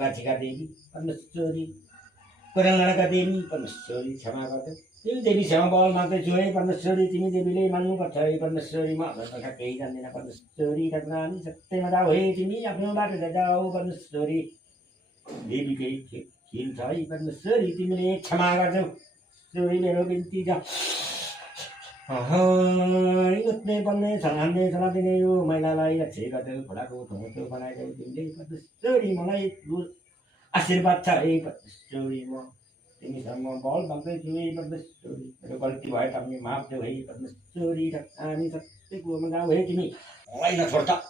गाछीका देवी परमेश्वरी पुराणका देवी परमेश्वरी क्षमा गर्दै तिमी देवी क्षमा बल माग्दैछु है परमेश्वरी तिमी देवीले मान्नुपर्छ है परमेश्वरी म अझ केही जान्दिनँ परमेश्वरी रानी सत्यमा जाऊ है तिमी आफ्नो बाटो जाऊ परमेश्वरी देवी केही खिल छ है परमेश्वरी तिमीले क्षमा गर्छौ छोरी मेरो बिन्ती छ उठ्ने बन्ने छलान्ने चलादिने यो महिलालाई रक्षे गर्दै खोलाको ठुलो बनाइदेऊ तिमीले परमेश्वरी मलाई आशीर्वाद छ है परमेश्वरी म तिमीसँग बल माग्दैछु है परमेश्वरी मेरो गल्ती भए तापनि माफ देऊ है परमेश्वरी अनि सबै कुरोमा जाऊ है तिमी मलाई नछोड त